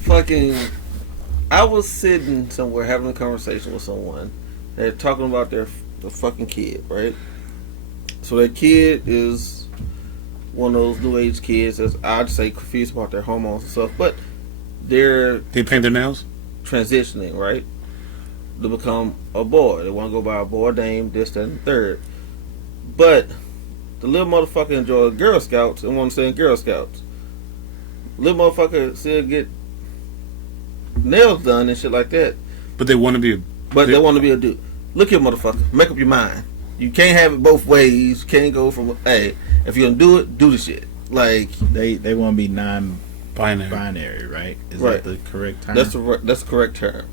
Fucking, I was sitting somewhere having a conversation with someone. They're talking about the fucking kid, right? So that kid is one of those new age kids that's, I'd say, confused about their hormones and stuff, but they paint their nails, transitioning, right, to become a boy. They want to go by a boy name, this, that, and the third. But the little motherfucker enjoys Girl Scouts and want to stay in Girl Scouts. Little motherfucker still get nails done and shit like that. but they want to be. They want to be a dude. Look here, motherfucker. Make up your mind. You can't have it both ways. You can't go from, hey, if you're gonna do it, do the shit. Like they want to be binary, right? Is right. that the correct term? That's the correct term.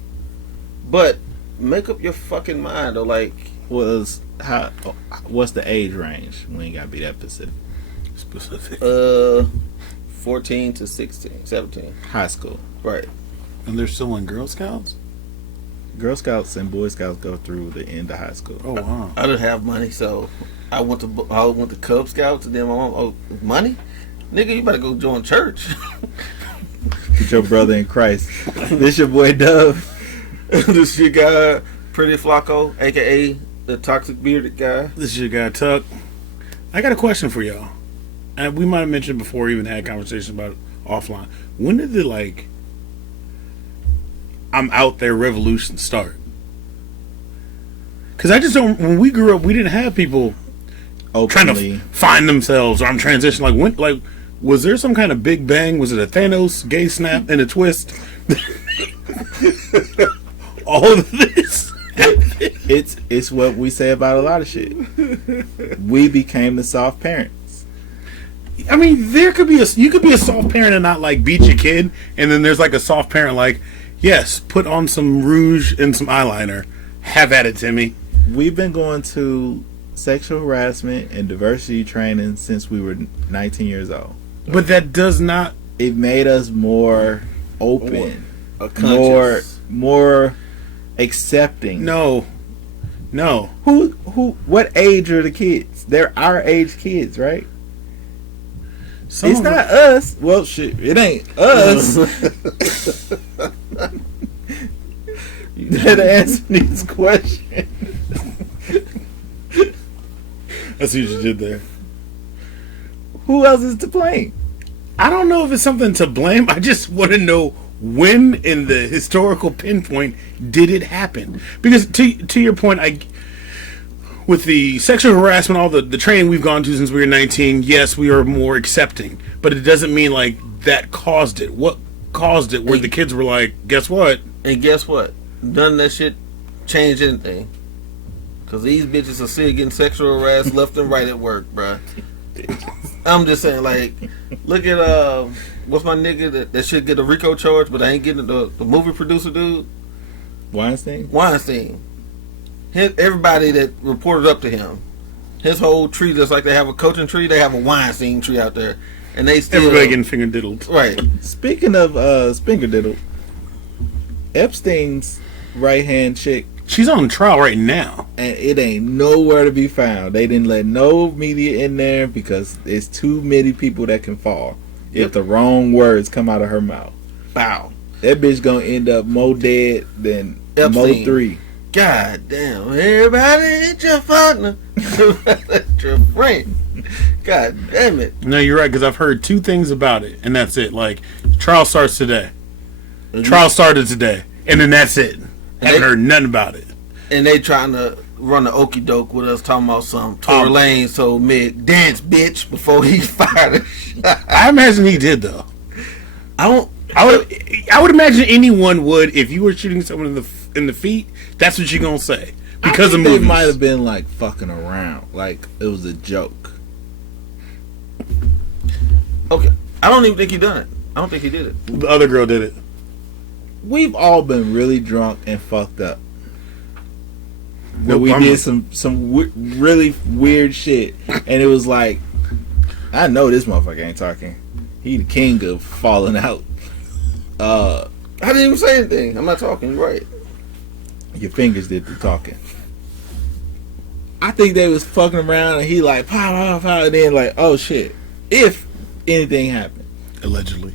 But make up your fucking mind, though. Like, what's the age range? We ain't gotta be that specific. 14 to 16, 17. High school, Right. And they're still in Girl Scouts. Girl Scouts and Boy Scouts go through the end of high school. Oh wow! I didn't have money, so I went to Cub Scouts, and then my mom, oh, money, nigga, you better go join church. Get your brother in Christ. This your boy Dove. This your guy, Pretty Flacco, aka the toxic bearded guy. This is your guy Tuck. I got a question for y'all. And we might have mentioned before, we even had a conversation about it offline. When did the I'm out there revolution start? Because I just don't. When we grew up, we didn't have people trying to find themselves, or I'm transitioning. When was there some kind of big bang? Was it a Thanos gay snap and a twist? All of this. It's what we say about a lot of shit. We became the soft parents. I mean, you could be a soft parent and not beat your kid, and then there's a soft parent yes, put on some rouge and some eyeliner. Have at it, Timmy. We've been going to sexual harassment and diversity training since we were 19 years old. But that does not. It made us more open, more accepting. No. What age are the kids? They're our age kids, right? It's not us. Well, shit, it ain't us. You gotta answer these questions. I see what you did there. Who else is to blame? I don't know if it's something to blame. I just want to know when in the historical pinpoint did it happen? Because to your point, with the sexual harassment, all the training we've gone to since we were 19, yes, we are more accepting. But it doesn't mean that caused it. What caused it? Where the kids were like, guess what? And guess what? None of that shit changed anything. Because these bitches are still getting sexual harassed left and right at work, bruh. I'm just saying, look at, what's my nigga that should get a RICO charge, but I ain't getting the movie producer dude? Weinstein. Everybody that reported up to him, his whole tree, just like they have a coaching tree, they have a Weinstein tree out there. And they still... Everybody getting finger diddled. Right. Speaking of finger diddled, Epstein's right-hand chick, she's on trial right now. and it ain't nowhere to be found. They didn't let no media in there because there's too many people that can fall if the wrong words come out of her mouth. Bow. That bitch gonna end up more dead than Epstein. Mo 3. God damn. Everybody ain't your partner. Everybody your friend. God damn it. No, you're right, because I've heard two things about it, and that's it. Trial starts today. Trial started today, and then that's it. Haven't heard nothing about it. And they trying to run the okie doke with us, talking about some Tory Lanez told Mick, dance, bitch, before he fired a shot. I imagine he did, though. I would imagine anyone would, if you were shooting someone in the feet, that's what you're going to say. Because of movies. They might have been fucking around. It was a joke. Okay. I don't even think he done it. I don't think he did it. The other girl did it. We've all been really drunk and fucked up. No, we did some really weird shit, and it was I know this motherfucker ain't talking. He the king of falling out. I didn't even say anything. I'm not talking. You're right. Your fingers did the talking. I think they was fucking around, and he pow, pow, pow, and then oh shit, if anything happened. Allegedly.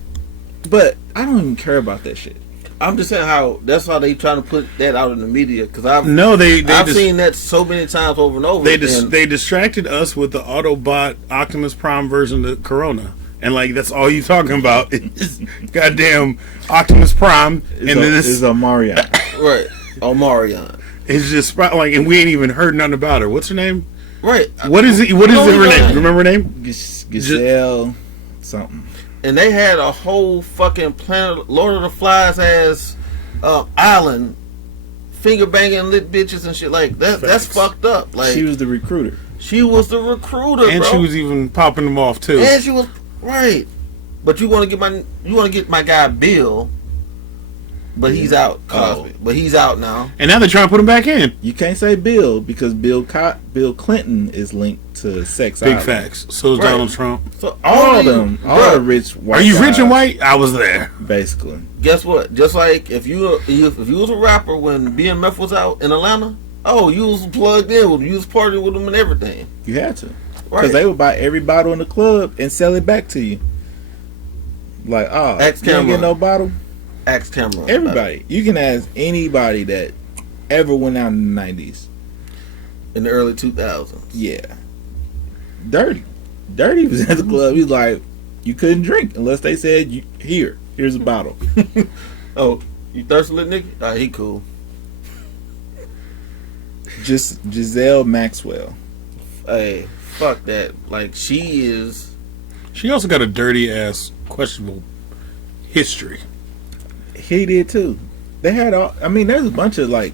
But I don't even care about that shit. I'm just saying that's how they trying to put that out in the media because I've seen that so many times over and over. They distracted us with the Autobot Optimus Prime version of Corona, and like that's all you talking about is goddamn Optimus Prime, and then this is Omarion, right? Omarion. It's just like, and we ain't even heard nothing about her. What's her name? Right. What is it? What is her name? Remember her name? Giselle something. And they had a whole fucking Planet Lord of the Flies ass island, finger banging lit bitches and shit like that. That's fucked up. Like she was the recruiter. She was the recruiter, and bro. She was even popping them off too. And she was right. But you want to get my guy Bill, but he's out. Cosby, but he's out now. And now they're trying to put him back in. You can't say Bill because Bill Clinton is linked to sex. Big facts. So is Donald Trump. So all the rich white. Are you rich and white? I was there. Basically. Guess what? Just like if you was a rapper when BMF was out in Atlanta, you was plugged in with them. You was partying with them and everything. You had to. Because they would buy every bottle in the club and sell it back to you. Like, you didn't get no bottle? Ask Cameron. Everybody. You can ask anybody that ever went out in the 90s. In the early 2000s. Yeah. Dirty was at the club. He's like, you couldn't drink unless they said, here's a bottle. Oh, you thirsty, little nigga? He cool. Just Giselle Maxwell. Hey, fuck that. Like, she also got a dirty ass, questionable history. He did too. They had there's a bunch of like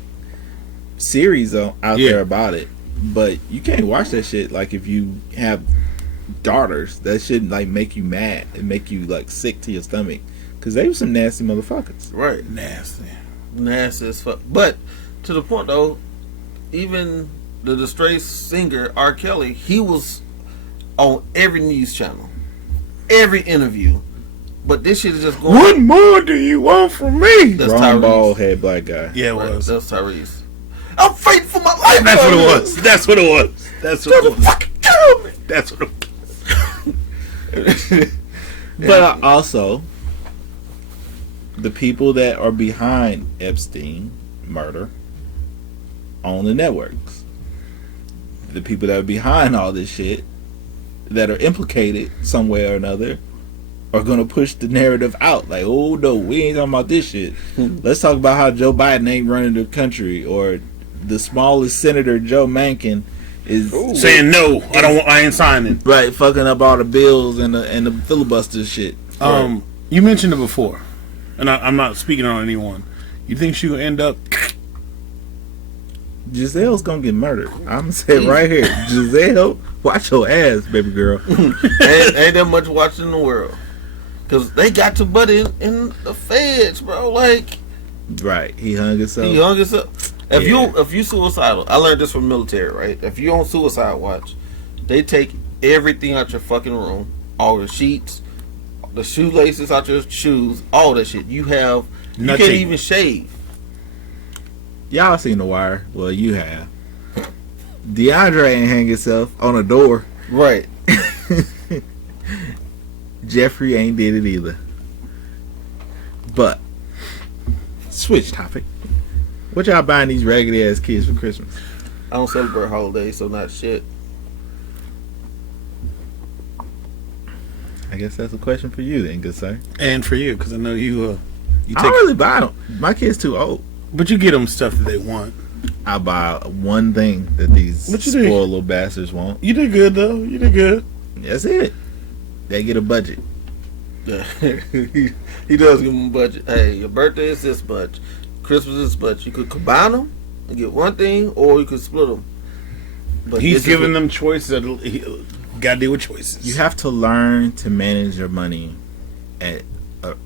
series out there about it, but you can't watch that shit. Like if you have daughters, that should like make you mad and make you like sick to your stomach because they were some nasty motherfuckers. Right, nasty as fuck. But to the point though, even the disgraced singer R. Kelly, he was on every news channel, every interview. But this shit is just going. What more do you want from me? That's Ron Ball head black guy. Yeah, it was. That's Tyrese. I'm fighting for my life. That's what it was. That's what it was. That's what it was. Fucking kill me. That's what it was. But also, the people that are behind Epstein murder own the networks. The people that are behind all this shit that are implicated some way or another are going to push the narrative out. Like, oh no, we ain't talking about this shit. Let's talk about how Joe Biden ain't running the country, or the smallest senator, Joe Manchin, is saying no. I ain't signing. Right, fucking up all the bills and the filibuster shit. You mentioned it before, and I'm not speaking on anyone. You think she will end up? Giselle's gonna get murdered. I'm gonna say it right here. Giselle, watch your ass, baby girl. ain't that much watching in the world. Because they got to butt in the feds, bro. Like, right, he hung himself. If you suicidal, I learned this from military, right? If you on suicide watch, they take everything out your fucking room, all the sheets, the shoelaces out your shoes, all that shit. You can't even shave. Y'all seen The Wire? Well, you have. DeAndre ain't hang himself on a door. Right. Jeffrey ain't did it either. But switch topic. What y'all buying these raggedy ass kids for Christmas? I don't celebrate holidays, so not shit. I guess that's a question for you then, good sir. And for you, because I know you I don't really buy them. My kid's too old. But you get them stuff that they want. I buy one thing that these spoiled little bastards want. You did good though. You did good. That's it. They get a budget. he does give them a budget. Hey, your birthday is this much, Christmas is this much. You could combine them and get one thing, or you could split them. But he's giving them choices. Gotta deal with choices. You have to learn to manage your money at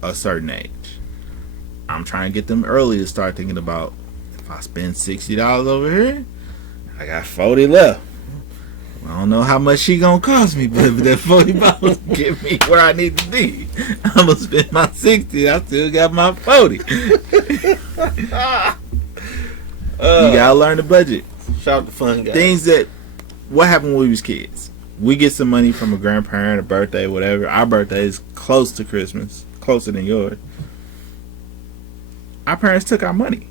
a certain age. I'm trying to get them early to start thinking about, if I spend $60 over here, I got 40 left. I don't know how much she gonna cost me, but if that $40 get me where I need to be, I'm gonna spend my 60. I still got my 40. You gotta learn the budget. Shout out to fun guys. Things that, what happened when we was kids? We get some money from a grandparent, a birthday, whatever. Our birthday is close to Christmas. closer than yours. Our parents took our money.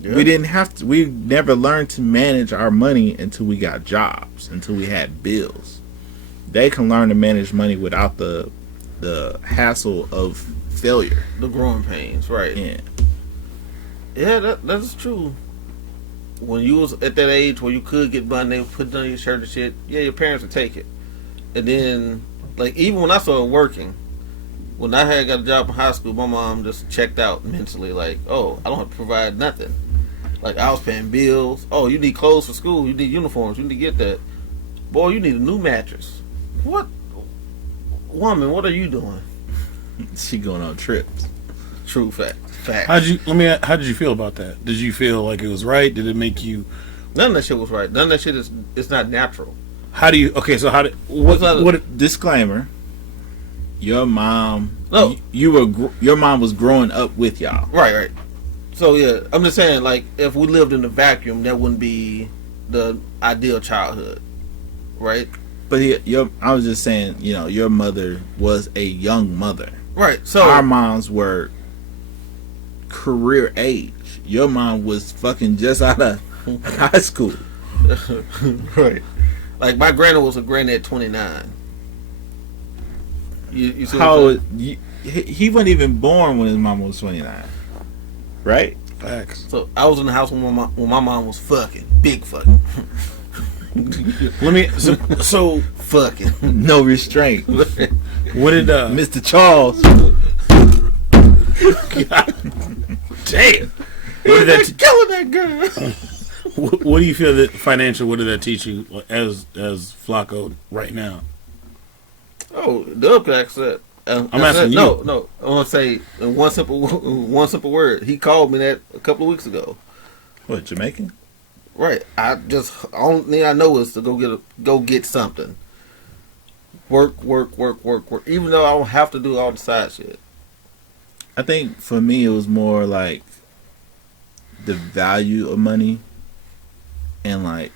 Yeah. We didn't have to. We never learned to manage our money until we got jobs, until we had bills. They can learn to manage money without the hassle of failure. The growing pains, right? Yeah. Yeah, that's true. When you was at that age where you could get money, they put it on your shirt and shit. Yeah, your parents would take it, and then like even when I started working, when I had got a job in high school, my mom just checked out mentally. Like, oh, I don't have to provide nothing. Like I was paying bills. Oh, you need clothes for school. You need uniforms. You need to get that. Boy, you need a new mattress. What, woman? What are you doing? She going on trips. True fact. Fact. How did you feel about that? Did you feel like it was right? Did it make you? None of that shit was right. None of that shit is. It's not natural. How do you? Okay, so how did what? Disclaimer: your mom, No. your mom was growing up with y'all. Right. So yeah, I'm just saying, like, if we lived in a vacuum, that wouldn't be the ideal childhood, right? But I was just saying, your mother was a young mother. Right. So our moms were career age. Your mom was fucking just out of high school. Right. Like my granny was a granny at 29. You see how he wasn't even born when his mom was 29. Right? Facts. So I was in the house when my mom was fucking big fucking. Let me so fucking no restraint. What did Mr. Charles? God damn! What did that killing that girl? What do you feel that financial? What did that teach you as Flacco right now? Oh, Dub could ask that. I'm asking you. No. I want to say in one simple word. He called me that a couple of weeks ago. What, Jamaican? Right. Only thing I know is to go get something. Work. Even though I don't have to do all the side shit. I think for me it was more like the value of money, and like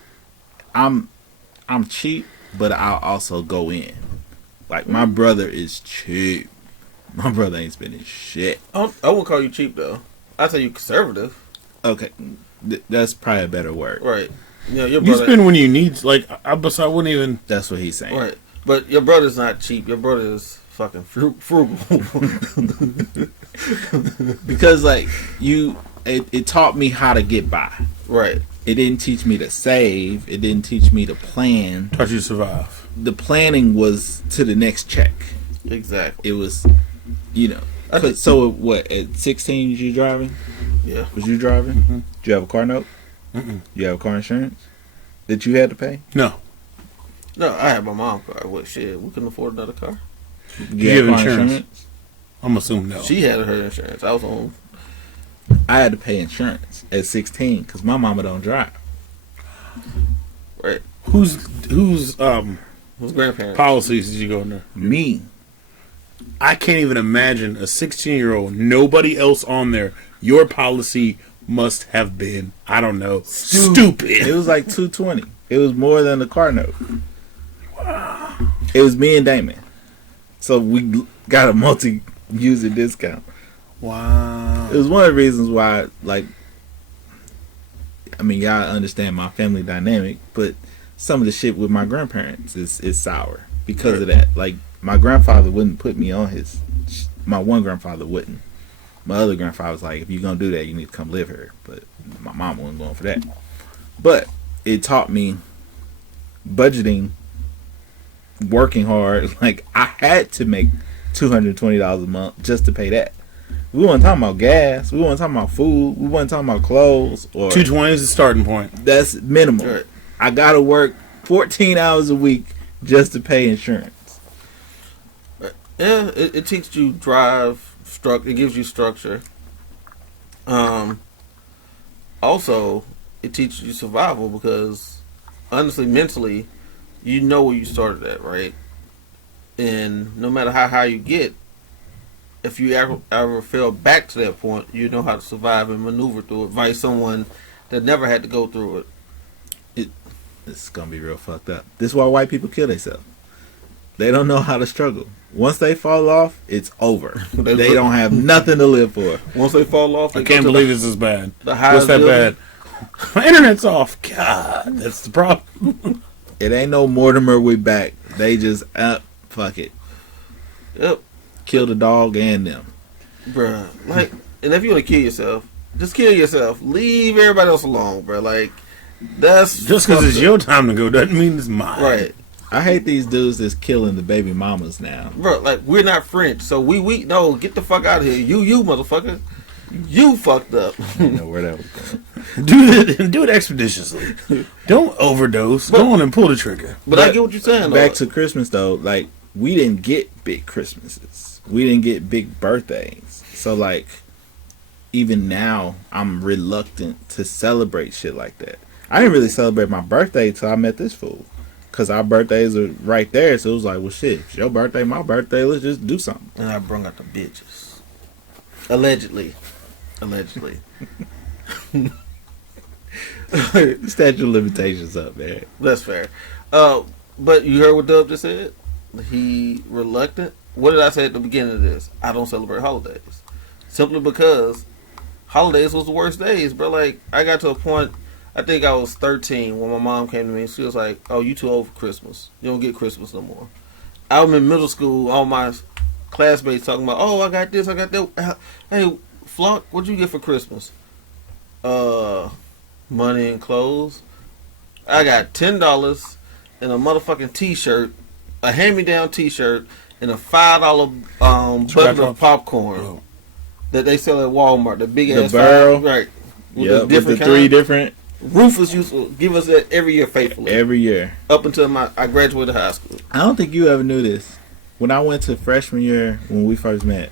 I'm cheap, but I'll also go in. Like my brother is cheap. My brother ain't spending shit. I wouldn't call you cheap though. I'd say you conservative. Okay, that's probably a better word. Right. Your brother, you spend when you need. Like I wouldn't even. That's what he's saying. Right. But your brother's not cheap. Your brother is fucking frugal. Because like it taught me how to get by. Right. It didn't teach me to save. It didn't teach me to plan. Taught you to survive. The planning was to the next check. Exactly. It was, so what, at 16 was you driving? Yeah. Was you driving? Mm-hmm. Did you have a car note? Mm-mm. Did you have car insurance that you had to pay? No. No, I had my mom's car. What shit? We couldn't afford another car. Did you have insurance? I'm assuming no. She had her insurance. I was on. I had to pay insurance at 16 because my mama don't drive. Right. Whose grandparents policies did you go under? Me. I can't even imagine a 16-year-old, nobody else on there. Your policy must have been, I don't know, stupid. It was like $220. It was more than the car note. Wow. It was me and Damon. So we got a multi-user discount. Wow. It was one of the reasons why, y'all understand my family dynamic, but some of the shit with my grandparents is sour because of that. Like, my grandfather wouldn't put me on my one grandfather wouldn't. My other grandfather was like, if you're going to do that, you need to come live here. But my mom wasn't going for that. But it taught me budgeting, working hard. Like, I had to make $220 a month just to pay that. We weren't talking about gas. We weren't talking about food. We weren't talking about clothes. Or $220 is the starting point. That's minimal. Right. I got to work 14 hours a week just to pay insurance. Yeah, it teaches you drive. It gives you structure. Also, it teaches you survival because, honestly, mentally, you know where you started at, right? And no matter how high you get, if you ever fell back to that point, you know how to survive and maneuver through it. By someone that never had to go through it. It's gonna be real fucked up. This is why white people kill themselves. They don't know how to struggle. Once they fall off, it's over. They They look- don't have nothing to live for. Once they fall off, they I go can't to believe this is bad. the What's highest that building. bad? My internet's off. God, that's the problem. It ain't no Mortimer, we back. They just, fuck it. Yep, Kill the dog and them. bruh. Like, and if you want to kill yourself, just kill yourself. Leave everybody else alone, bruh. Like, that's Just because fucked it's up. your time to go doesn't mean it's mine. Right. I hate these dudes that's killing the baby mamas now. Bro, like, we're not French, so we no, get the fuck out of here. You motherfucker. You fucked up. You know where that was going. Do it expeditiously. Don't overdose. Go on and pull the trigger. But I get what you're saying, Back though. to Christmas, though. Like, we didn't get big Christmases. We didn't get big birthdays. So, like, even now, I'm reluctant to celebrate shit like that. I didn't really celebrate my birthday till I met this fool. Because our birthdays are right there. So it was like, well, shit, it's your birthday, my birthday, let's just do something. And I brung out the bitches. Allegedly. Statute of limitations up, man. That's fair. But you heard what Dub just said? He reluctant. What did I say at the beginning of this? I don't celebrate holidays. Simply because holidays was the worst days, bro. Like, I got to a point, I think I was 13 when my mom came to me and she was like, oh, you too old for Christmas. You don't get Christmas no more. I was in middle school, all my classmates talking about, oh, I got this, I got that. Hey, Flunk, what'd you get for Christmas? Money and clothes. I got $10 and a motherfucking t-shirt, a hand-me-down t-shirt, and a $5 bucket of popcorn Oh. that they sell at Walmart. The big The ass barrel? right? Yeah, with the different three kind. different Rufus used to give us that every year faithfully, every year. up until I graduated high school. I don't think you ever knew this. When I went to freshman year, when we first met,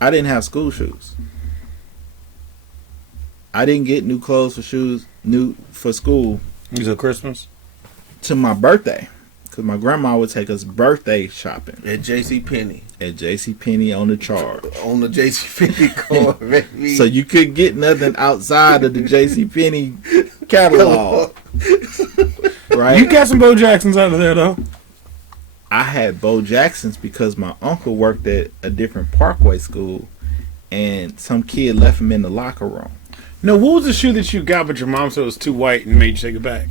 I didn't have school shoes. I didn't get new clothes for school Until Christmas. to my birthday. Because my grandma would take us birthday shopping At J.C. Penney at JCPenney on the charge. on the J.C. Penney card, baby. So you couldn't get nothing outside of the JCPenney catalog. Right? You got some Bo Jacksons out of there, though. I had Bo Jackson's because my uncle worked at a different Parkway school and some kid left him in the locker room. No, what was the shoe that you got, but your mom said it was too white and made you take it back?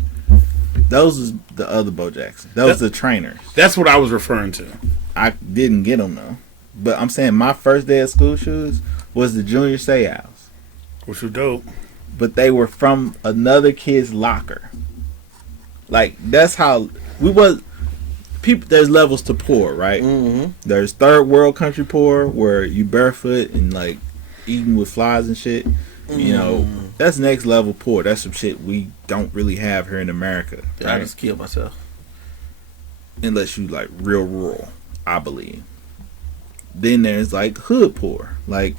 Those is the other Bo Jackson. Those the trainers. That's what I was referring to. I didn't get them though. But I'm saying my first day of school shoes was the Junior Seau's. Which was dope. But they were from another kid's locker. Like, that's how we was. People, there's levels to poor, right? Mm-hmm. There's third world country poor where you barefoot and like eating with flies and shit. You know, that's next level poor. That's some shit we don't really have here in America. I Right? just killed myself. Unless you like real rural, I believe. Then there's like hood poor. Like,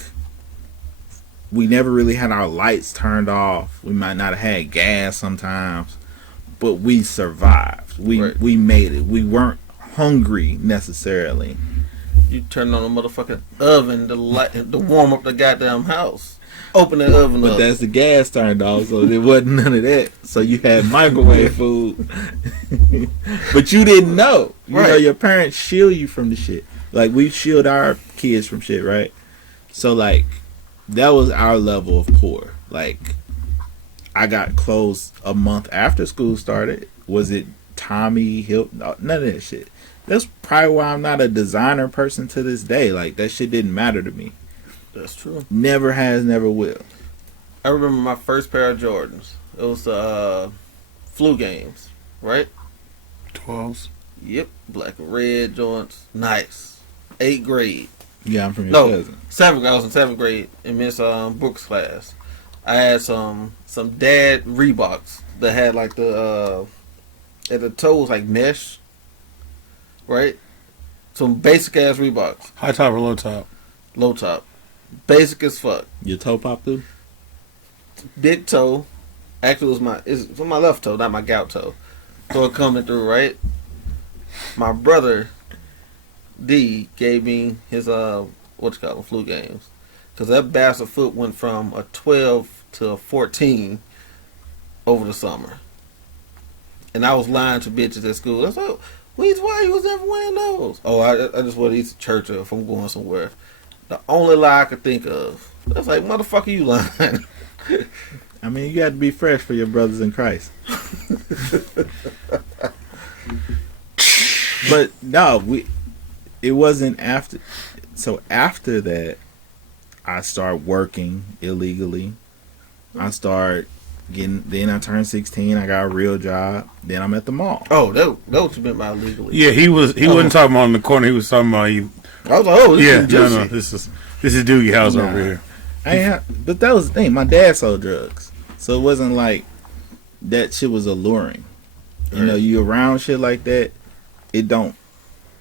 we never really had our lights turned off. We might not have had gas sometimes, but we survived. Right. We made it. We weren't hungry necessarily. You turn on the motherfucking oven to warm up the goddamn house. Open that oven But up. that's the gas turned off, so there wasn't none of that. So you had microwave food, but you didn't know. You know, Right. your parents shield you from the shit. Like, we shield our kids from shit, right? So like, that was our level of poor. Like, I got clothes a month after school started. Was it Tommy Hilfiger? No, none of that shit. That's probably why I'm not a designer person to this day. Like, that shit didn't matter to me. That's true. Never has, never will. I remember my first pair of Jordans. It was flu games, right? 12s. Yep, black and red joints. Nice. 8th grade. Yeah, I'm from your No, cousin. 7th. I was in 7th grade in Miss Brooks' class. I had some dad Reeboks that had like the at the toes like mesh, right? Some basic ass Reeboks, High top or low top? low top, basic as fuck. Your toe popped through? Big toe. Actually, it's my left toe, not my gout toe. So it coming through, right? My brother D gave me his flu games, because that bastard foot went from a 12 to a 14 over the summer, and I was lying to bitches at school. I was like, Why you was never wearing those? Oh, I just wear these to church or if I'm going somewhere. The only lie I could think of. That's like, motherfucker, you lying. I mean, you got to be fresh for your brothers in Christ. But no, it wasn't after. So after that, I started working illegally. I started getting. Then I turned 16. I got a real job. Then I'm at the mall. Oh, that what you meant by illegally. Yeah, he wasn't talking about on the corner. He was talking about you. I was like, oh, this Yeah, is juicy. no, this is Doogie House Nah. over here. But that was the thing. My dad sold drugs, so it wasn't like that shit was alluring. You know, you around shit like that, it don't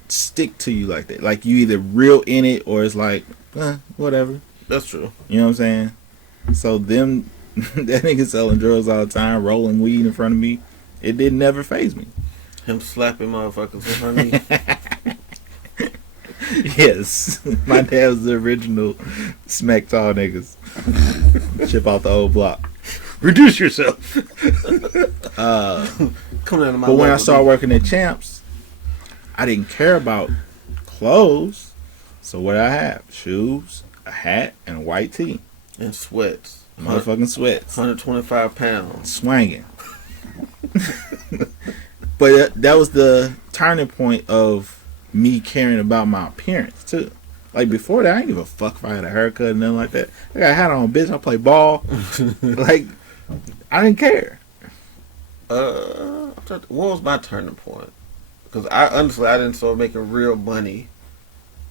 stick to you like that. Like you either real in it or it's like, whatever. That's true. You know what I'm saying? So them, that nigga selling drugs all the time, rolling weed in front of me, it didn't never faze me. Him slapping motherfuckers in front of me. Yes, my dad was the original smack tall niggas. Chip off the old block. Reduce yourself. Coming out of my But when I level, started working at Champs, I didn't care about clothes. So what I have? Shoes, a hat, and a white tee. and sweats. Motherfucking sweats. 125 pounds. Swanging. But that was the turning point of me caring about my appearance, too. Like, before that, I didn't give a fuck if I had a haircut or nothing like that. I got a hat on, bitch. I play ball. Like, I didn't care. What was my turning point? Because I didn't start making real money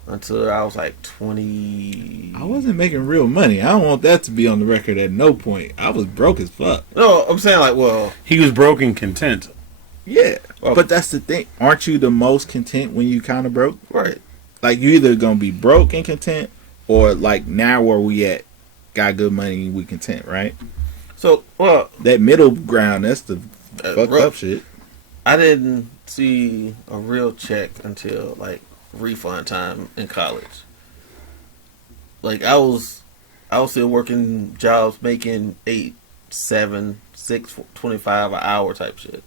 until I was like 20. I wasn't making real money. I don't want that to be on the record at no point. I was broke as fuck. No, I'm saying like, well, He was broke and content. Yeah. Well, But that's the thing. Aren't you the most content when you kind of broke? right. Like, you either going to be broke and content, or like now where we at, got good money, we content, right? So, well, That middle ground, that's the fucked rough. up shit. I didn't see a real check until like refund time in college. Like I was still working jobs making 8, 7, 6, 25 an hour type shit.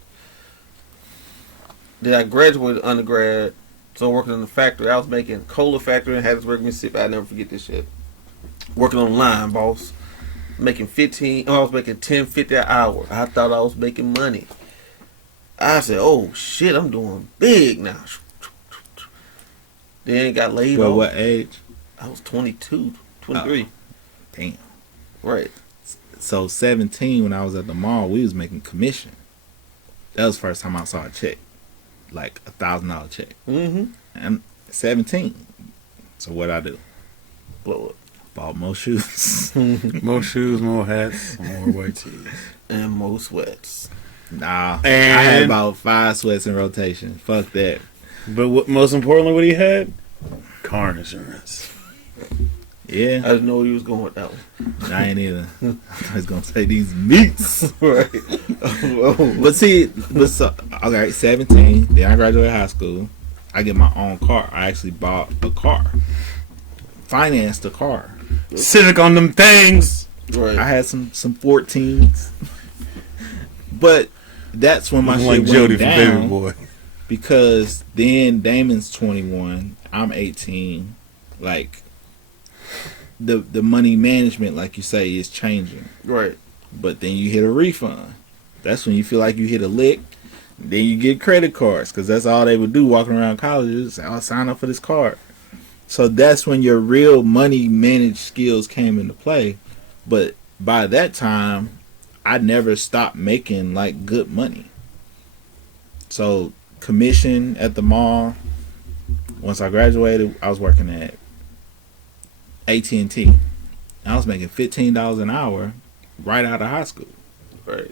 Then I graduated undergrad, so working in the factory. I was making cola factory in Hattiesburg, Mississippi. I never forget this shit. Working on line, boss. Making 15. I was making 10.50 an hour. I thought I was making money. I said, "Oh shit, I'm doing big now." Then got laid But off. what age? I was 22, 23. Damn. Right. So 17, when I was at the mall, we was making commission. That was the first time I saw a check. Like $1,000 check. Mm-hmm. And 17. So what I do? Blow Bought more shoes. it. More shoes, more hats, more white tees. And more sweats. Nah. I And- had about 5 sweats in rotation. Fuck that. But most importantly, what he had? Car insurance. Yeah. I didn't know where you was going with that one. I ain't either. I was gonna say these meats. Right. But see, okay, 17. Then I graduated high school. I get my own car. I actually bought a car. Financed a car. Civic on them things. Right. I had some 14s. But that's when my Looking shit like went Jody from Baby down. Boy. Because then Damon's 21. I'm 18. Like, the money management, like you say, is changing. Right. But then you hit a refund. That's when you feel like you hit a lick. Then you get credit cards, because that's all they would do walking around colleges. I'll sign up for this card. So that's when your real money managed skills came into play. But by that time, I never stopped making like good money. So commission at the mall. Once I graduated, I was working at AT&T. I was making $15 an hour right out of high school. Right.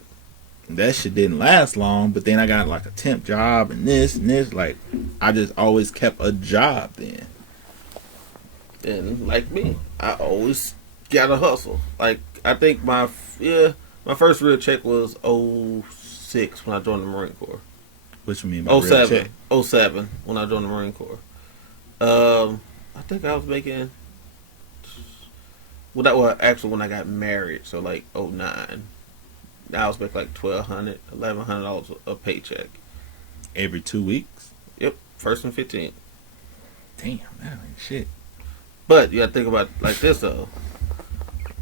That shit didn't last long, but then I got like a temp job and this. Like, I just always kept a job then. And like me, I always got a hustle. Like I think my first real check was 06 when I joined the Marine Corps. What you mean by real check? 07 when I joined the Marine Corps. I think I was making. Well, that was actually when I got married, so like 09. I was making like $1,200, $1,100 a paycheck. Every 2 weeks? Yep, 1st and 15th. Damn, that ain't shit. But you gotta think about it like this though.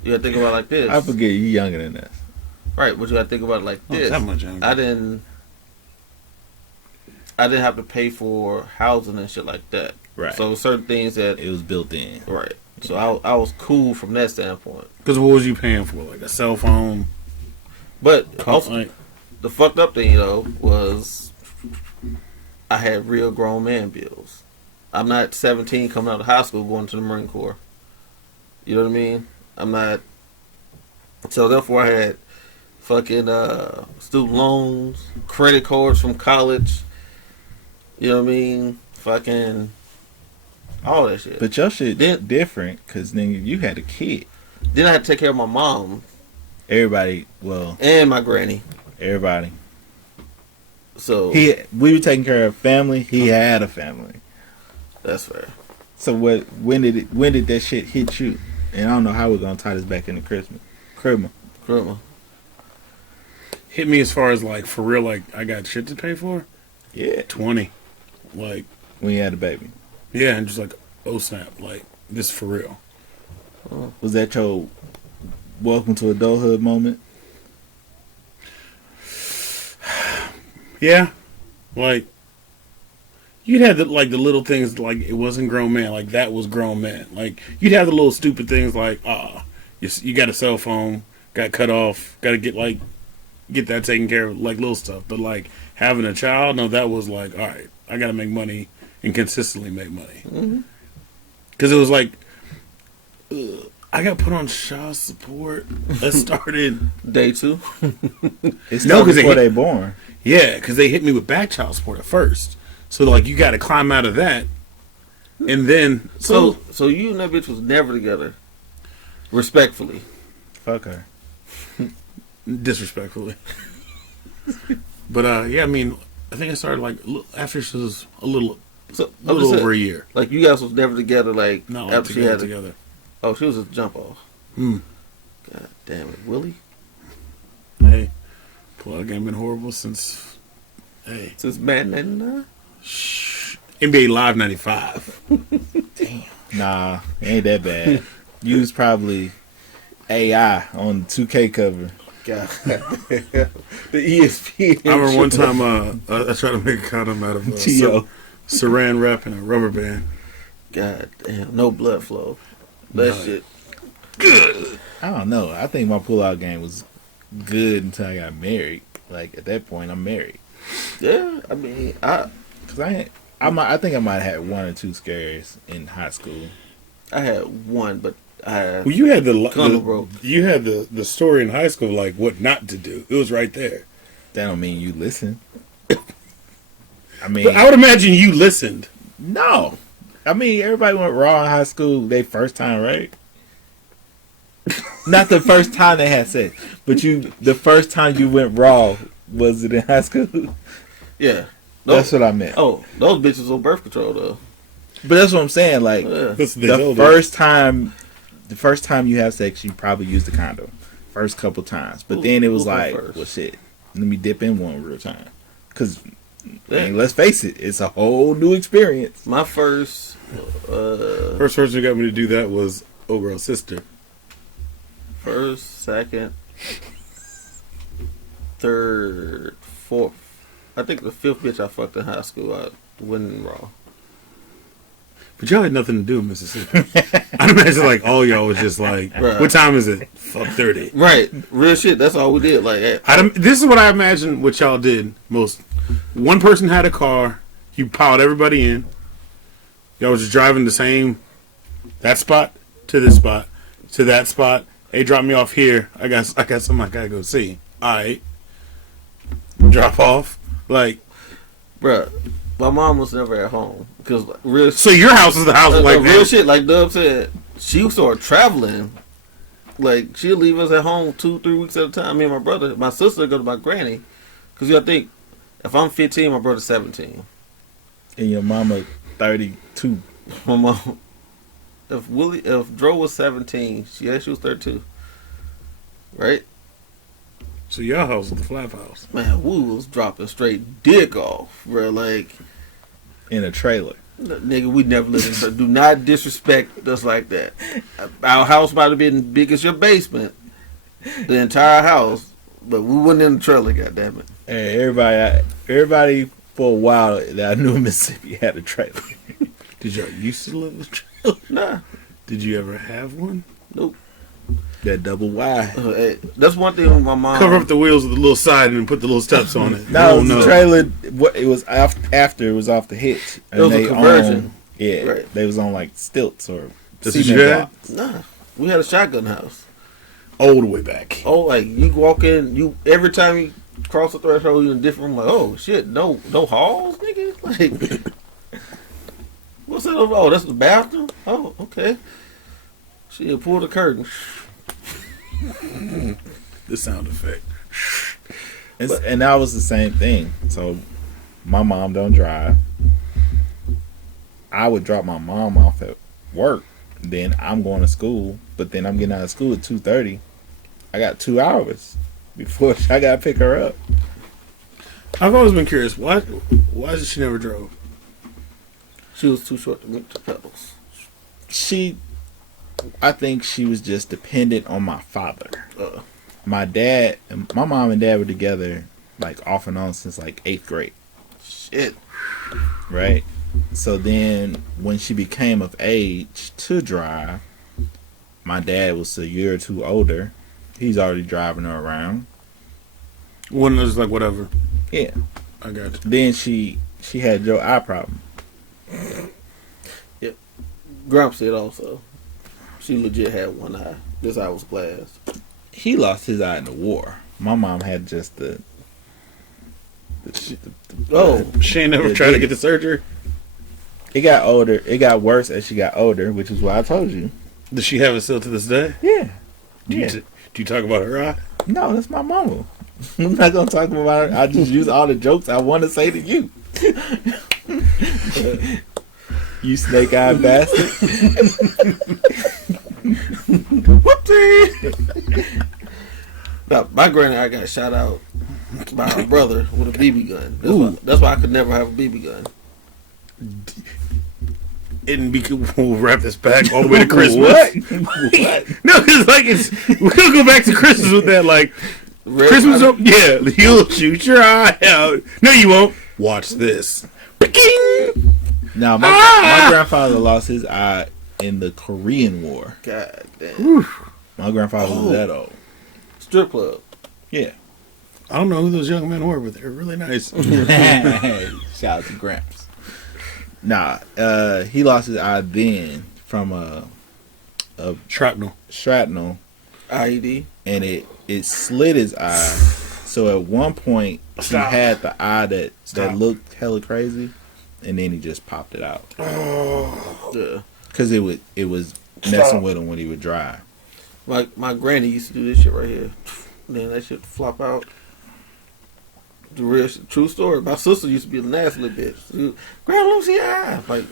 You gotta think about it like this. I forget you younger than us. Right, but you gotta think about it like Oh, this. that much younger. I didn't have to pay for housing and shit like that. Right. So certain things that It was built in. right. So I was cool from that standpoint. Because what was you paying for? Like a cell phone? But also, Like, the fucked up thing though was I had real grown man bills. I'm not 17 coming out of high school going to the Marine Corps. You know what I mean? I'm not. So therefore, I had fucking student loans, credit cards from college. You know what I mean? Fucking all that shit. But your shit Then- different because then you had a kid. Then I had to take care of my mom Everybody, well, and my granny. everybody. So We were taking care of family. He had a family. that's fair. So when did that shit hit you? And I don't know how we're gonna tie this back into Christmas. Chrima. Chrima. hit me as far as like, for real, like, I got shit to pay for? Yeah. 20. Like, When you had a baby. yeah, and just like, oh snap. Like, this for real. Was that your welcome to adulthood moment? Yeah. Like, you'd have the little things, like, it wasn't grown man. Like, that was grown man. Like, you'd have the little stupid things like, you got a cell phone, got cut off, got to get that taken care of, like, little stuff. But, like, having a child, no, that was like, all right, I got to make money and consistently make money. Because it was like, I got put on child support. That started, Day 2. It's No, no, 'cause before they they born. yeah, because they hit me with back child support at first. So, like, you got to climb out of that. And then, So you and that bitch was never together. Respectfully. Fuck her. disrespectfully. But, yeah, I mean, I think I started, like, after she was a little So I'm just over saying, a year. like you guys was never together. Like No, after she together, had together. Oh, she was a jump off. Hmm. God damn it, Willie. Hey, plug ain't been horrible since, hey, Since Madden 99. NBA Live 95. Nah, ain't that bad. You was probably AI on the 2K cover. God, the ESPN. I remember one time I tried to make a condom out of T.O. saran wrap and a rubber band. God damn, no blood flow. That No. shit. I don't know. I think my pullout game was good until I got married. Like at that point, I'm married. Yeah, I mean, Cause I think I might have had one or two scares in high school. I had one, but I had Well, you had Condom broke. you had the story in high school, like what not to do. It was right there. That don't mean you listen. I mean, But I would imagine you listened. no. I mean, everybody went raw in high school. They first time, right? Not the first time they had sex, but the first time you went raw, was it in high school? yeah. That's what I meant. Oh, those bitches on birth control though. But that's what I'm saying. Like Yeah. That's what they the told first time you have sex, you probably use the condom. First couple times, but then it was Who like, first? well, shit. Let me dip in one real time, because Yeah. let's face it, it's a whole new experience. My first, First person who got me to do that was old girl's sister. first, second, third, fourth. I think the fifth bitch I fucked in high school, I went raw. But y'all had nothing to do in Mississippi. I'd imagine like all y'all was just like, Right. what time is it? Fuck 30. Right, real shit. That's all we did. Like, hey, This is what I imagine what y'all did most. One person had a car. You piled everybody in. Y'all was just driving the same, that spot to this spot to that spot. Hey, drop me off here. I got something I gotta go see. All right. Drop off. Like, bruh, my mom was never at home because real. so your house is the house like real this. shit. Like Dub said, she started traveling. Like she'll leave us at home 2-3 weeks at a time. Me and my brother, my sister go to my granny, because you gotta think, if I'm 15, my brother's 17. And your mama 32. My mom, if Dro was 17, she was 32. Right? So your house was the flap house. Man, we was dropping straight dick off, bro. Like, in a trailer. Nigga, we never lived in. So do not disrespect us like that. Our house might have been big as your basement, the entire house, but we wasn't in the trailer. Goddamn it! Hey, everybody for a while that I knew in Mississippi had a trailer. Did y'all used to live in a trailer? Nah, Did you ever have one? nope. That double wide. Hey, that's one thing with my mom. Cover up the wheels with a little side and put the little steps on it. No, the trailer. It was after it was off the hitch. It was a conversion. Yeah, Right. they was on like stilts or This is cement your blocks. Nah, we had a shotgun house. Old way back. Oh, like you walk in, you every time you cross the threshold, you in a different room. Like, oh shit, no halls, nigga. Like, what's that over? Oh, that's the bathroom. Oh, okay. Shit, pull the curtain. The sound effect. And that was the same thing. So my mom don't drive. I would drop my mom off at work. Then I'm going to school. But then I'm getting out of school at 2:30. I got 2 hours before I got to pick her up. I've always been curious. Why did she never drove? She was too short to meet the pedals. I think she was just dependent on my father. Uh, My mom and dad were together like off and on since like 8th grade. shit. Right? So then when she became of age to drive, my dad was a year or two older. He's already driving her around. One was like whatever. Yeah. I got you. Then she had your eye problem. Grump said also. She legit had one eye. This eye was glass. He lost his eye in the war. My mom had just the Oh, She ain't never Yeah, tried to yeah. get the surgery. it got older. It got worse as she got older, which is why I told you. Does she have it still to this day? Yeah. Do Yeah. you talk about her eye? No, that's my mama. I'm not gonna talk about her. I just use all the jokes I want to say to you. You snake-eyed bastard. whoopsie! Now, my granny, I got shot out by her brother with a BB gun. That's why I could never have a BB gun. And we'll wrap this back all the way to Christmas. What? No, because we're gonna go back to Christmas with that. Like Red Christmas, Rider- yeah, you'll shoot your eye out. No, you won't. Watch this. Picking. No, my grandfather lost his eye in the Korean War. God damn. My grandfather was that old. Strip club. Yeah. I don't know who those young men were, but they're really nice. Shout out to Gramps. Nah, he lost his eye then from a Shrapnel. shrapnel, IED. and it slid his eye. So at one point Stop. he had the eye that Stop. looked hella crazy, and then he just popped it out Yeah. because it was messing with him when he would drive. My granny used to do this shit right here. Then that shit flop out. The real true story. My sister used to be a nasty little bitch. Grandma, let me see your eye. Like,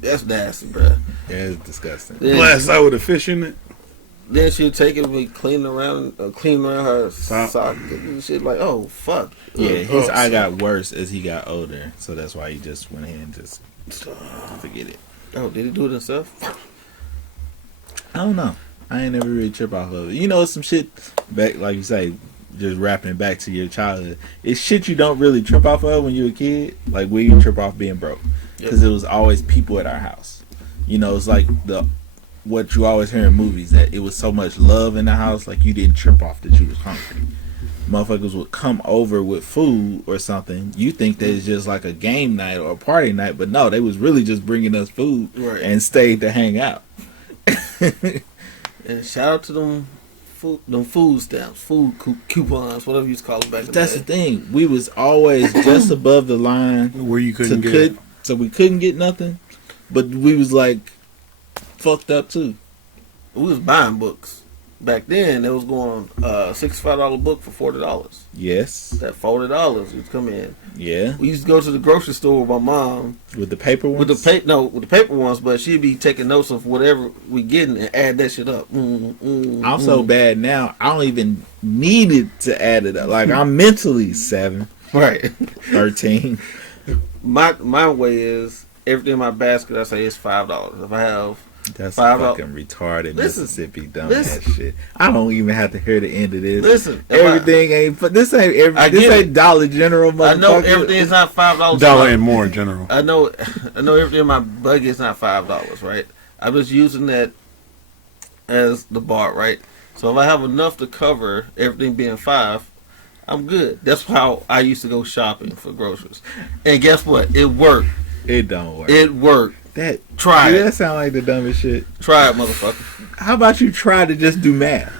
that's nasty, bruh. Yeah, it's disgusting. Then, Blast out with a fish in it. then she'd take it and be cleaning around her Stop. socket and shit. Like, oh, fuck. Yeah, Ugh. his eye got worse as he got older, so that's why he just went ahead and just forget it. Oh, did he do it himself? I don't know. I ain't never really trip off of it. You know, some shit back, like you say, just wrapping it back to your childhood. It's shit you don't really trip off of when you were a kid. Like we trip off being broke because it was always people at our house. You know, it's like what you always hear in movies that it was so much love in the house, like you didn't trip off that you was hungry. Motherfuckers would come over with food or something. You think that it's just like a game night or a party night, but no, they was really just bringing us food and stayed to hang out. And shout out to them food stamps, coupons, whatever you used to call them back in That's the the day. thing. We was always just above the line Where you couldn't get. so we couldn't get nothing, but we was like fucked up too. We was buying books. Back then, it was going $65 book for $40. Yes. That $40 would come in. Yeah. We used to go to the grocery store with my mom With the paper ones. with the paper ones, but she'd be taking notes of whatever we getting and add that shit up. I'm so bad now. I don't even need it to add it up. Like I'm mentally 7, right. 13. my way is everything in my basket. I say is $5. If I have That's $5, fucking retarded Listen, Mississippi dumbass listen. shit. I don't even have to hear the end of this. listen, Everything ain't. This ain't. I This get ain't it. Dollar General. I know Motherfucker. everything is not $5. Dollar and more in general. I know everything in my buggy is not $5, right? I'm just using that as the bar, right? So if I have enough to cover everything being $5, I'm good. That's how I used to go shopping for groceries. And guess what? It worked. It don't work. It worked. That Try dude, it. That sound like the dumbest shit. Try it, motherfucker. How about you try to just do math?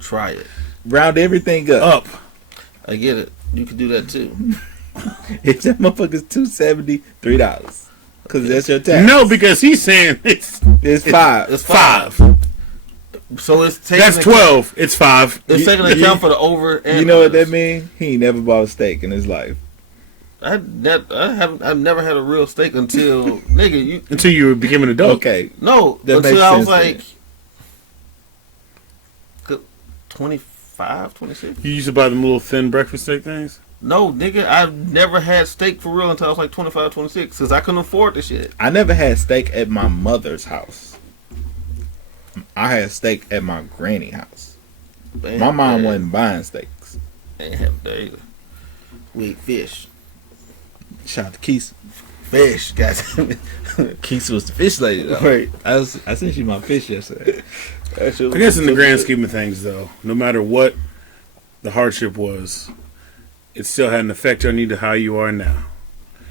Try it. Round everything up. I get it. You can do that too. If that motherfucker's $270, $3. Because that's your tax. No, because he's saying it's It's $5. It's five. So it's taking That's 12. It's 5. It's taking account for the over and You know what that unders. means? He ain't never bought a steak in his life. I've never had a real steak until nigga you Until you became an adult. Okay. no That makes until I was sense like 25, 26. You used to buy them little thin breakfast steak things? No, nigga, I've never had steak for real until I was like 25, 26 because I couldn't afford the shit. I never had steak at my mother's house. I had steak at my granny house. My mom wasn't buying steaks. Ain't have that either. We eat fish. Shout out to Keith. Fish, guys. Keith was the fish lady though. Right. I sent you my fish yesterday. I guess in the grand scheme of things, though, no matter what the hardship was, it still had an effect on you to how you are now.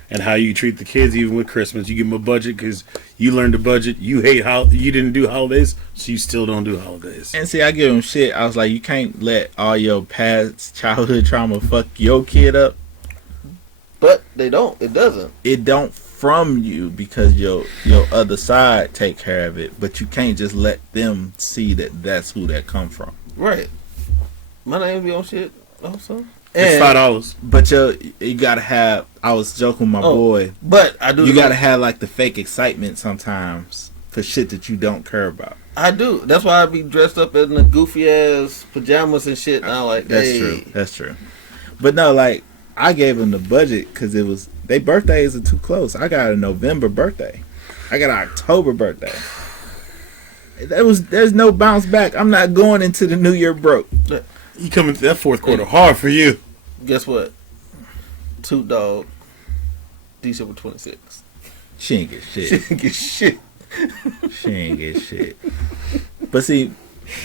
And how you treat the kids, even with Christmas. You give them a budget because you learned a budget. You hate you didn't do holidays, so you still don't do holidays. And see, I give him shit. I was like, you can't let all your past childhood trauma fuck your kid up. But they don't. It doesn't. It don't from you because your other side take care of it. But you can't just let them see that that's who that come from. Right. My name be on shit also. It's $5. But you gotta have. I was joking with my boy. But I do. You gotta have like the fake excitement sometimes for shit that you don't care about. I do. That's why I be dressed up in the goofy ass pajamas and shit. And I'm like, That's hey. true. That's true. But no, like I gave them the budget because it was their birthdays are too close. I got a November birthday. I got an October birthday. There's no bounce back. I'm not going into the new year broke. You come into that fourth quarter hard for you. Guess what? Two dog. December 26th. She ain't get shit. She didn't get shit. She ain't get shit. But see,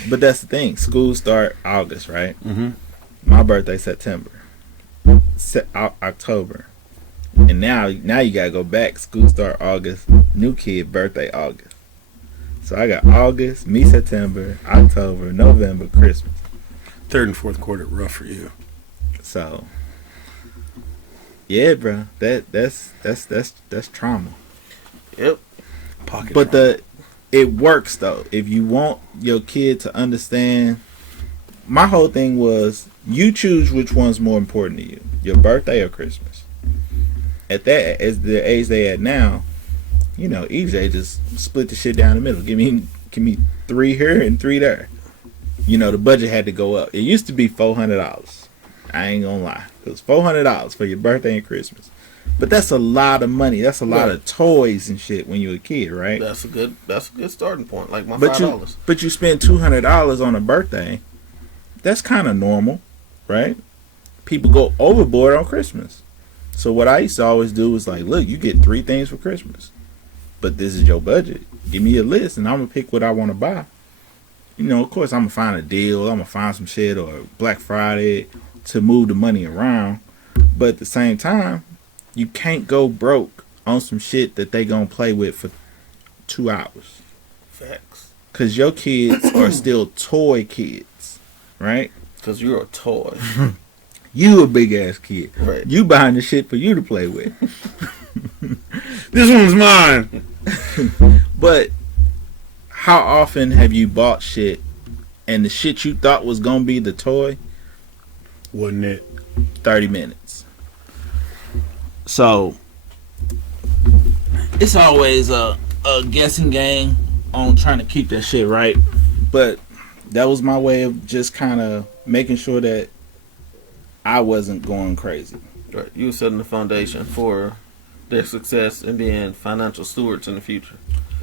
that's the thing. School start August, right? Mm-hmm. My birthday September, October, and now you gotta go back. School start August. New kid birthday August. So I got August, me September, October, November, Christmas. Third and fourth quarter rough for you. So yeah, bro, that's trauma. Yep. Pocket But trauma. it works though. If you want your kid to understand, my whole thing was you choose which one's more important to you, your birthday or Christmas. At that, as the age they at now, you know, EJ just split the shit down the middle. Give me 3 here and 3 there. You know, the budget had to go up. It used to be $400. I ain't gonna lie, it was $400 for your birthday and Christmas. But that's a lot of money. That's a lot of toys and shit when you're a kid, right? That's a good starting point. Like my But $5. but you spend $200 on a birthday. That's kind of normal, right? People go overboard on Christmas. So what I used to always do was like, look, you get 3 things for Christmas, but this is your budget. Give me a list, and I'm gonna pick what I want to buy. You know, of course, I'm gonna find a deal. I'm gonna find some shit or Black Friday to move the money around. But at the same time, you can't go broke on some shit that they gonna play with for 2 hours. Facts. Cause your kids are still toy kids, right? Because you're a toy. You a big ass kid. Right. You buying the shit for you to play with. This one's mine. But how often have you bought shit and the shit you thought was gonna be the toy, Wasn't it? 30 minutes? So it's always a guessing game on trying to keep that shit right. But that was my way of just kind of making sure that I wasn't going crazy. Right. You were setting the foundation for their success and being financial stewards in the future.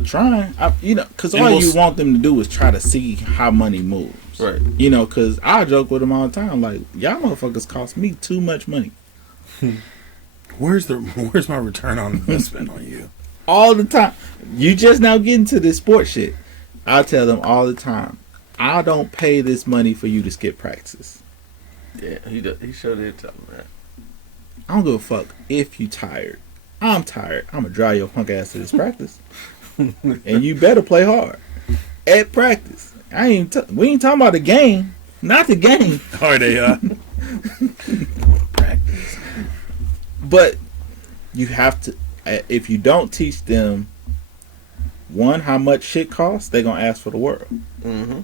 Trying, because And all we'll you s- want them to do is try to see how money moves. Right. Because I joke with them all the time, like, y'all motherfuckers cost me too much money. where's my return on investment on you? All the time. You just now getting to this sports shit. I tell them all the time, I don't pay this money for you to skip practice. Yeah, he sure did tell me that. I don't give a fuck if you tired. I'm tired. I'm gonna drive your punk ass to this practice, and you better play hard at practice. We ain't talking about the game, not the game. Are they? Practice. But you have to. If you don't teach them, one, how much shit costs, they're gonna ask for the world. Mm-hmm.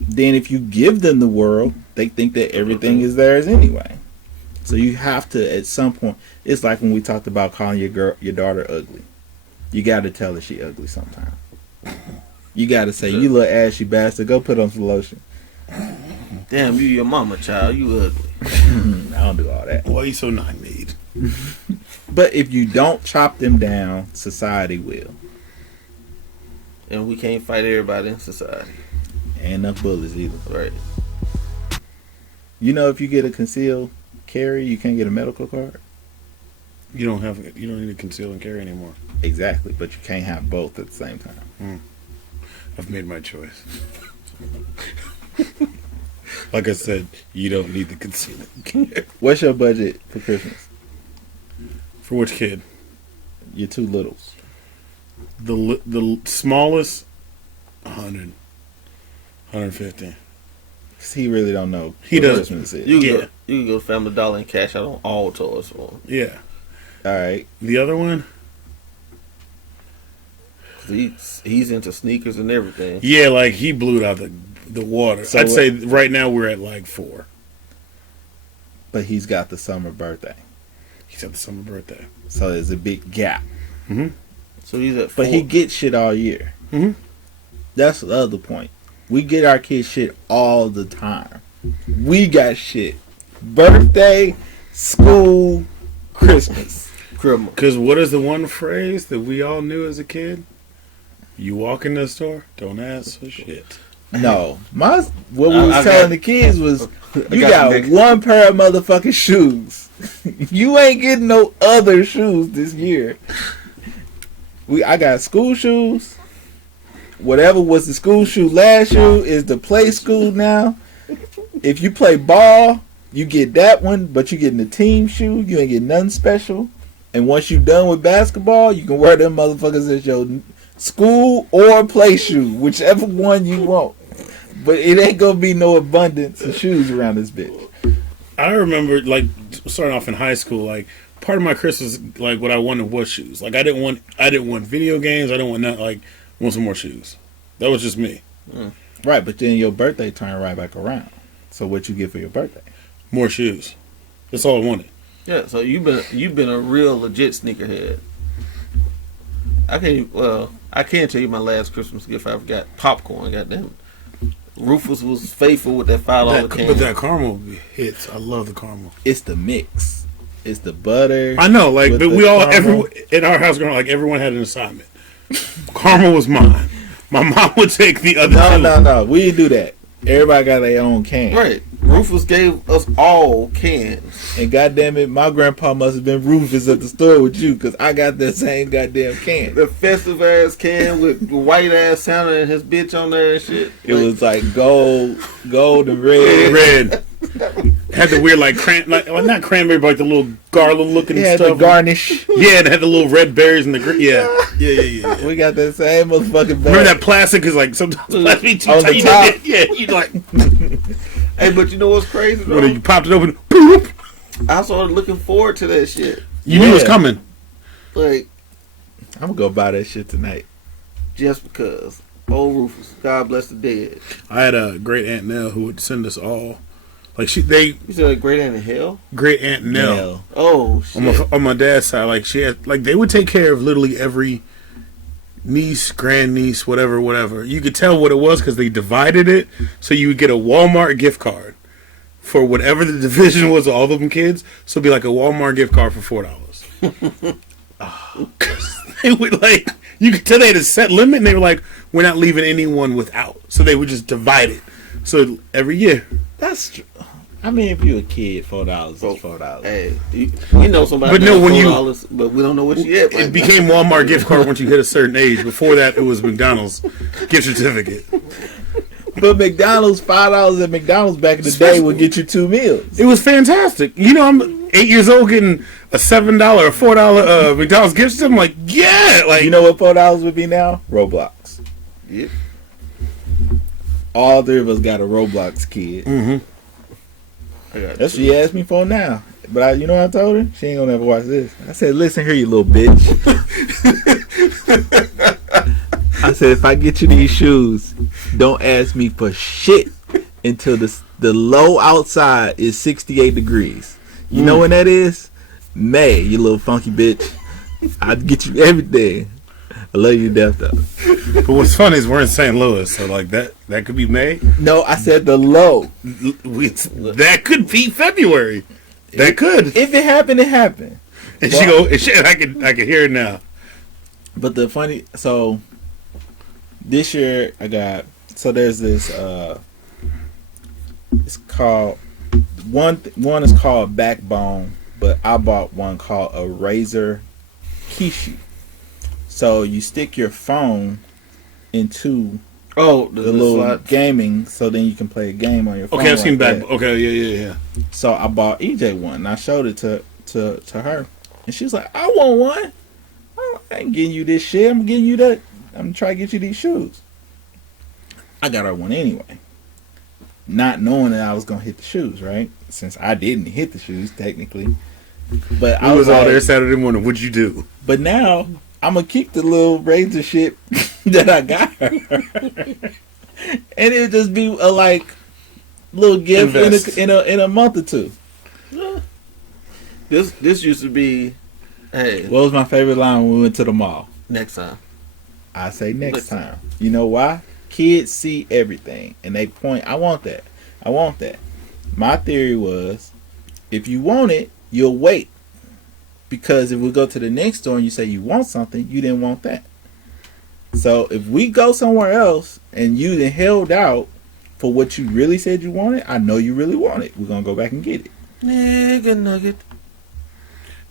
Then if you give them the world, they think that everything is theirs anyway. So you have to, at some point, it's like when we talked about calling your daughter ugly. You got to tell her she ugly sometime. You got to say, you little ashy bastard, go put on some lotion. Damn, you your mama, child. You ugly. I don't do all that. Why you so naive? But if you don't chop them down, society will. And we can't fight everybody in society. Ain't enough bullets either. Right. If you get a concealed carry, you can't get a medical card. You don't need to conceal and carry anymore. Exactly, but you can't have both at the same time. I've made my choice. Like I said, you don't need the conceal and carry. What's your budget for Christmas? For which kid? Your two littles. The smallest, 100, 150. He really don't know. He what does. Christmas is. You Yeah. can go to Family Dollar and cash out on all toys for him. Yeah. All right. The other one? He's into sneakers and everything. Yeah, like he blew it out the water. So I'd say right now we're at like 4. But he's got the summer birthday. He's at the summer birthday. So there's a big gap. So he's at 4. But he gets shit all year. Mhm. That's the other point. We get our kids shit all the time. We got shit. Birthday, school, Christmas. Chrima. Because what is the one phrase that we all knew as a kid? You walk in the store, don't ask for shit. No. What we was I telling got- the kids was, you got got next. one pair of motherfucking shoes. You ain't getting no other shoes this year. I got school shoes. Whatever was the school shoe last year is the play school now. If you play ball, you get that one, but you getting the team shoe. You ain't getting nothing special. And once you done with basketball, you can wear them motherfuckers as your school or play shoe, whichever one you want. But it ain't gonna be no abundance of shoes around this bitch. I remember, like, starting off in high school, like, part of my Christmas, like, what I wanted was shoes. Like, I didn't want video games. I didn't want nothing. Like, I want some more shoes. That was just me. Right, but then your birthday turned right back around. So what you get for your birthday? More shoes. That's all I wanted. Yeah, so you've been a real legit sneakerhead. I can't tell you my last Christmas gift. I forgot popcorn. Goddamn, Rufus was faithful with that $5 can. But that caramel hits. I love the caramel. It's the mix. It's the butter. I know, like, with but the we all, caramel. in our house growing up, like, everyone had an assignment. Caramel was mine. My mom would take the other two. No. We didn't do that. Everybody got their own can. Right, Rufus gave us all cans. And goddamn it, my grandpa must have been Rufus at the store with you, because I got that same goddamn can. The festive ass can with white ass Santa and his bitch on there and shit. It was like gold and red. Red. Had the weird, like, not cranberry, but like the little garland looking It had the stuff. garnish. Yeah, it had the little red berries and the green. Yeah. We got that same motherfucking bag. Remember that plastic is like sometimes plastic be too On the tight. top. Yeah, you like Hey, but you know what's crazy though? when you popped it open, boop. I started looking forward to that shit. You knew it was coming. Like, I'm gonna go buy that shit tonight. just because. Old Rufus, God bless the dead. I had a great Aunt Nell who would send us all, like You said a great aunt in hell? great Aunt Nell Nell. Oh, shit. on my dad's side, like she had, like they would take care of literally every niece, grandniece, whatever. You could tell what it was because they divided it, so you would get a Walmart gift card for whatever the division was of all of them kids. So it'd be like a Walmart gift card for $4. They would like, you could tell they had a set limit, and they were like, we're not leaving anyone without. So they would just divide it. So every year. That's true. I mean, if you're a kid, $4 is $4. Hey, you know somebody. But no, when $4, but we don't know what she had. It became Walmart gift card once you hit a certain age. Before that, it was McDonald's gift certificate. But McDonald's, $5 at McDonald's back in the day would get you 2 meals. It was fantastic. You know, I'm 8 years old getting a $7 or $4 McDonald's gift certificate. I'm like, yeah. Like, You know what $4 would be now? Roblox. Yep. All 3 of us got a Roblox kid. Mm-hmm. That's what she asked me for now. But you know what I told her? She ain't gonna ever watch this. I said, listen here, you little bitch. I said, if I get you these shoes, don't ask me for shit until the low outside is 68 degrees. You know when that is? May, you little funky bitch. I'd get you everything. I love you to death, though. But what's funny is we're in St. Louis, so like that could be May. No, I said the low. That could be February. That could. If it happened, it happened. And she go. And I can hear it now. But the funny, so this year I got, so there's this. It's called one is called Backbone, but I bought one called a Razer Kishi. So you stick your phone into the little slot. gaming, so then you can play a game on your phone. Okay, I've seen like back. Okay, yeah. So I bought EJ one, and I showed it to her, and she was like, "I want one. I ain't getting you this shit. I'm getting you that. I'm trying to get you these shoes." I got her one anyway, not knowing that I was gonna hit the shoes, right? Since I didn't hit the shoes technically, but I was all like, there Saturday morning. What'd you do? But now I'm gonna keep the little Razor shit that I got her, and it'll just be a like little gift in a month or two. This used to be, hey. What was my favorite line when we went to the mall? Next time. I say next time. You know why? Kids see everything and they point, I want that. I want that. My theory was, if you want it, you'll wait. Because if we go to the next store and you say you want something, you didn't want that. So if we go somewhere else and you then held out for what you really said you wanted, I know you really want it. We're going to go back and get it. Nigga nugget.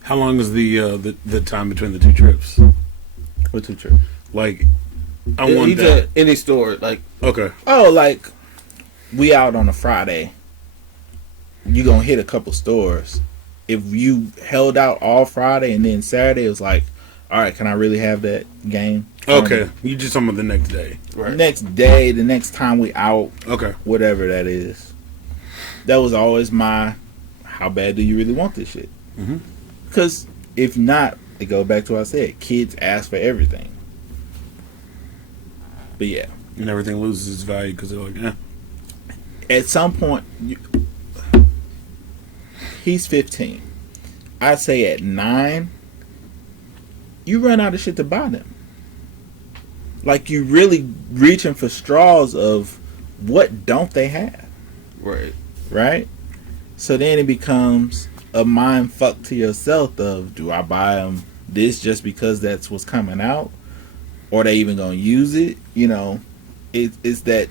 How long is the time between the two trips? What two trips? Like, I want He's that. at any store, like. Okay. Oh, like, we out on a Friday. You going to hit a couple stores. If you held out all Friday and then Saturday, it was like, all right, can I really have that game? Okay. You just talking about the next day. Right. Next day, the next time we out. Okay. Whatever that is. That was always my, how bad do you really want this shit? Mm-hmm. Because if not, it goes back to what I said. Kids ask for everything. But yeah. And everything loses its value because they're like, At some point, he's 15. I'd say at 9, you run out of shit to buy them. Like, you really reaching for straws of what don't they have. Right. Right? So then it becomes a mind fuck to yourself of, do I buy them this just because that's what's coming out? Or they even gonna use it? You know, it's that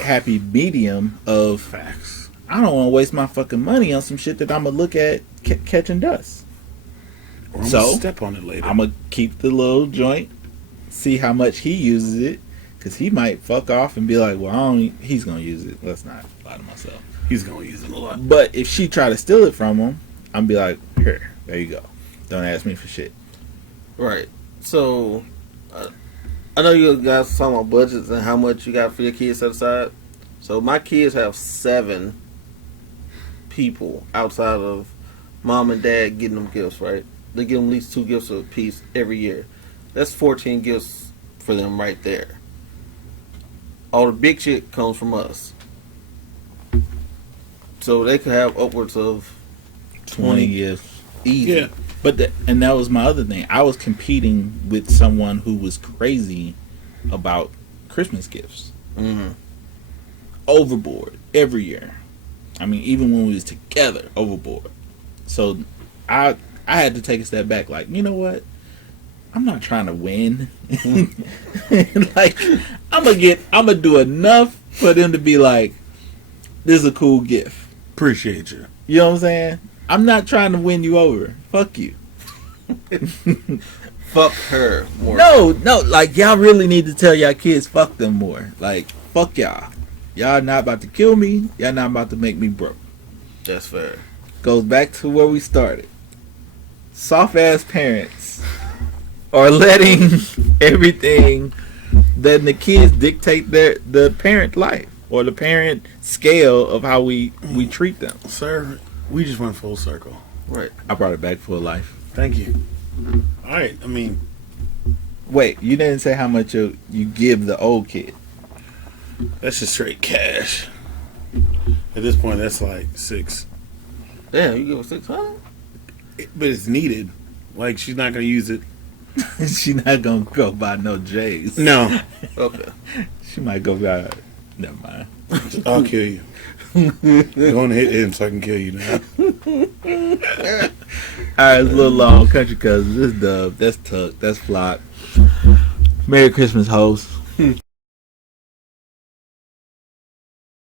happy medium of facts. I don't want to waste my fucking money on some shit that I'm gonna look at catching dust. Or I'm So, gonna step on it later. I'm gonna keep the little joint, see how much he uses it, because he might fuck off and be like, well, he's gonna use it. Let's not lie to myself. He's gonna use it a lot. But if she try to steal it from him, I'm be like, here, there you go. Don't ask me for shit. Right. So, I know you guys talking about budgets and how much you got for your kids set aside. So my kids have 7 people outside of mom and dad getting them gifts, right? They give them at least 2 gifts a piece every year. That's 14 gifts for them right there. All the big shit comes from us. So they could have upwards of 20 gifts. easy. Yeah. But and that was my other thing. I was competing with someone who was crazy about Christmas gifts. Mm-hmm. Overboard every year. I mean, even when we was together, overboard. So I had to take a step back. Like, you know what? I'm not trying to win. Like, I'm gonna do enough for them to be like, this is a cool gift. Appreciate you. You know what I'm saying? I'm not trying to win you over. Fuck you. Fuck her more. No, like, y'all really need to tell y'all kids fuck them more. Like, fuck y'all. Y'all not about to kill me. Y'all not about to make me broke. That's fair. Goes back to where we started. Soft ass parents are letting everything, letting the kids dictate the parent life or the parent scale of how we treat them. Sir, we just went full circle. Right. I brought it back for life. Thank you. All right. I mean, Wait, you didn't say how much you give the old kid. that's just straight cash. At this point, that's like 6. Damn, you give her 600? But it's needed. Like, she's not going to use it. She not gonna go buy no J's. No. Okay. She might go buy. Never mind. I'll kill you. Go on and hit him so I can kill you now. Alright, it's a little long. Country Cousins. This Dub. That's Tuck. That's Flock. Merry Christmas, host.